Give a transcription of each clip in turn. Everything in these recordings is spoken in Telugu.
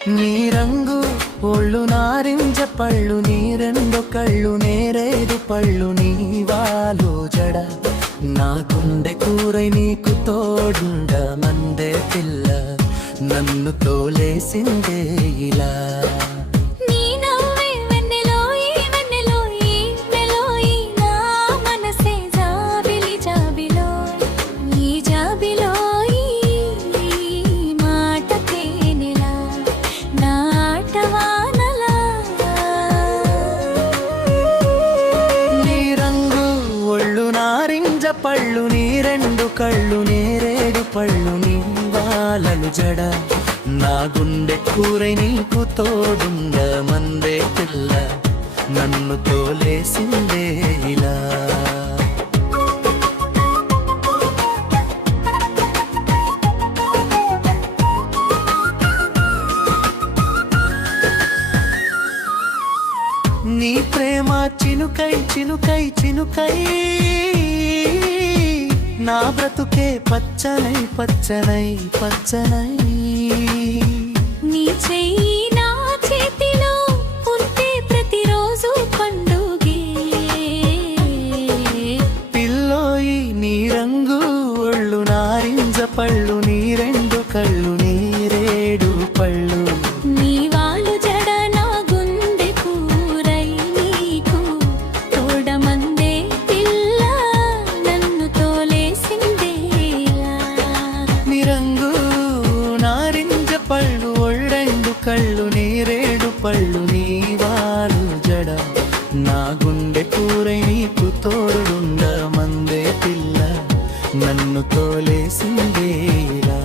నీ రంగు ఒళ్ళు నారింజ పళ్ళు, నీ రెండు కళ్ళు నేరేడు పళ్ళు, నీ వాలు జడ నా గుండె కూరై నీకు తోడుండ మందే పిల్ల నన్ను తోలేసిందే ఇలా. పళ్ళు నీ రెండు కళ్ళు నేరేడు పళ్ళు, నీ వాలలు జడ నా గుండె కూరై నీకు తోడుండ మందే పిల్ల నన్ను తోలేసిందే ఇలా. నీ ప్రేమ చినుకై చినుకై చినుకై నా బ్రతుకే పచ్చనై పచ్చనై పచ్చనై. నీ చెయ్యి నా చేతిలో ఉంటే ప్రతిరోజు పండుగే పిల్లోయి. నీ రంగు ఒళ్ళు నారింజ పళ్ళు, నీ రెండు కళ్ళు నేరేడు పళ్ళు, నీ వాలు జడ నా గుండె కూరై నీకు తోడమందే పిల్ల నన్ను తోలేసిందే ఇలా. నీ రంగు నారింజ పళ్ళు ఒళ్ళెండు కళ్ళు నేరేడు పళ్ళు, నీ వాలు జడ నా గుండె కూరై నీకు తోడుండ మందే పిల్ల నన్ను తోలేసిందే ఇలా.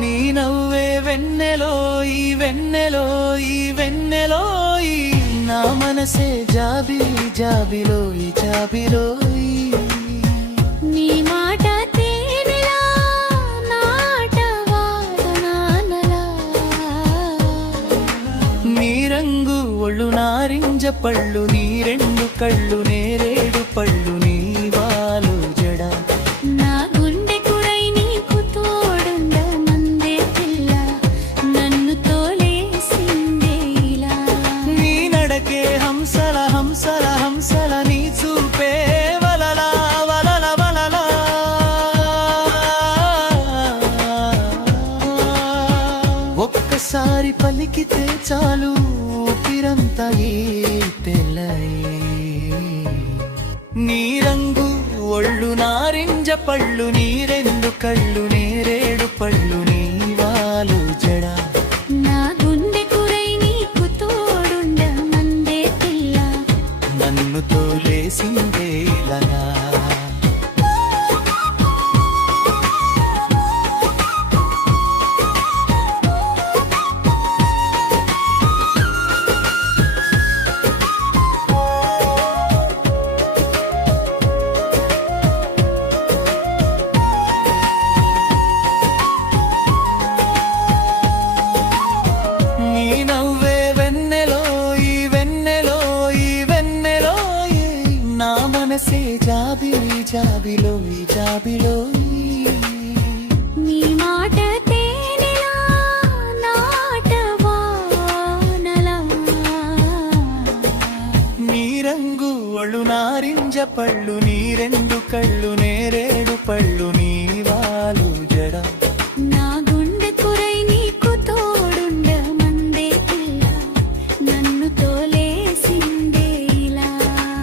నీ నవ్వే వెన్నెలోయి వెన్నెలోయి వెన్నెలోయి, నా మనసే జాబిలి జాబిలోయి జాబిలోయి. నీ మాట తేనెలా నాట వాదనానలా, నీ రంగు ఒళ్ళు నారింజ పళ్ళు, నీ రెండు కళ్ళు నేరేడు పళ్ళు, నీ వాలు జడ నా గుండె కురై నీకు తోడుండ మందే పిల్ల నన్ను తోలేసిందే ఇలా. నీ నడకే హంసల హంసల హంసల, నీ చూపే వలల వలల వలల. ఒక్కసారి పలికితే చాలు ఊపిరంతా ఈ తెల్లై. నీ రంగు ఒళ్ళు నారింజ పళ్ళు, నీ రెండు కళ్ళు నేరేడు పళ్ళు, నీ వాలు జడ నా గుండె కురై నీకు తోడుండ మందే పిల్ల నన్ను తోలేసిందే ఇలా. నీ నవ్వే వెన్నెలోయి వెన్నెలోయి వెన్నెలోయి, నా మనసే జాబిలి జాబిలోయి జాబిలోయి. నీ మాట తేనెలా నాట వానలా, నీ రంగు ఒళ్ళు నారింజ పళ్ళు, నీ రెండు కళ్ళు నేరేడు పళ్ళు, నీ వాలు జడ నా గుండె కురై నీకు తోడుండ మందే పిల్ల నన్ను తోలేసిందే ఇలా.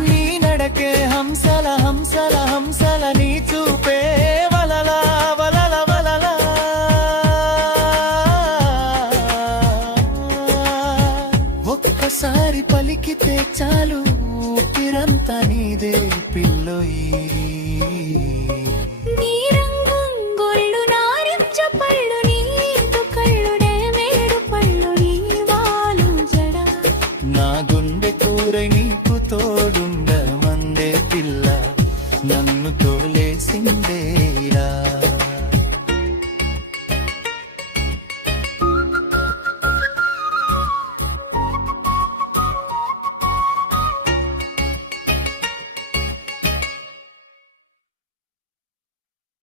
నీ నడకే హంసల హంసల హంసల, నీ చూపే వలల వలల వలల. ఒక్కసారి పలికితే చాలు ఊపిరంతా నీదే పిల్లోయి. నీ రంగు గొళ్ళు నారింజ పళ్ళు, నీకు కళ్ళు నేరేడు పళ్ళు, నీ వాలు జడ నా గుండె కూరై నీకు తోడుండ మందే పిల్ల నన్ను తోలేసిందేలా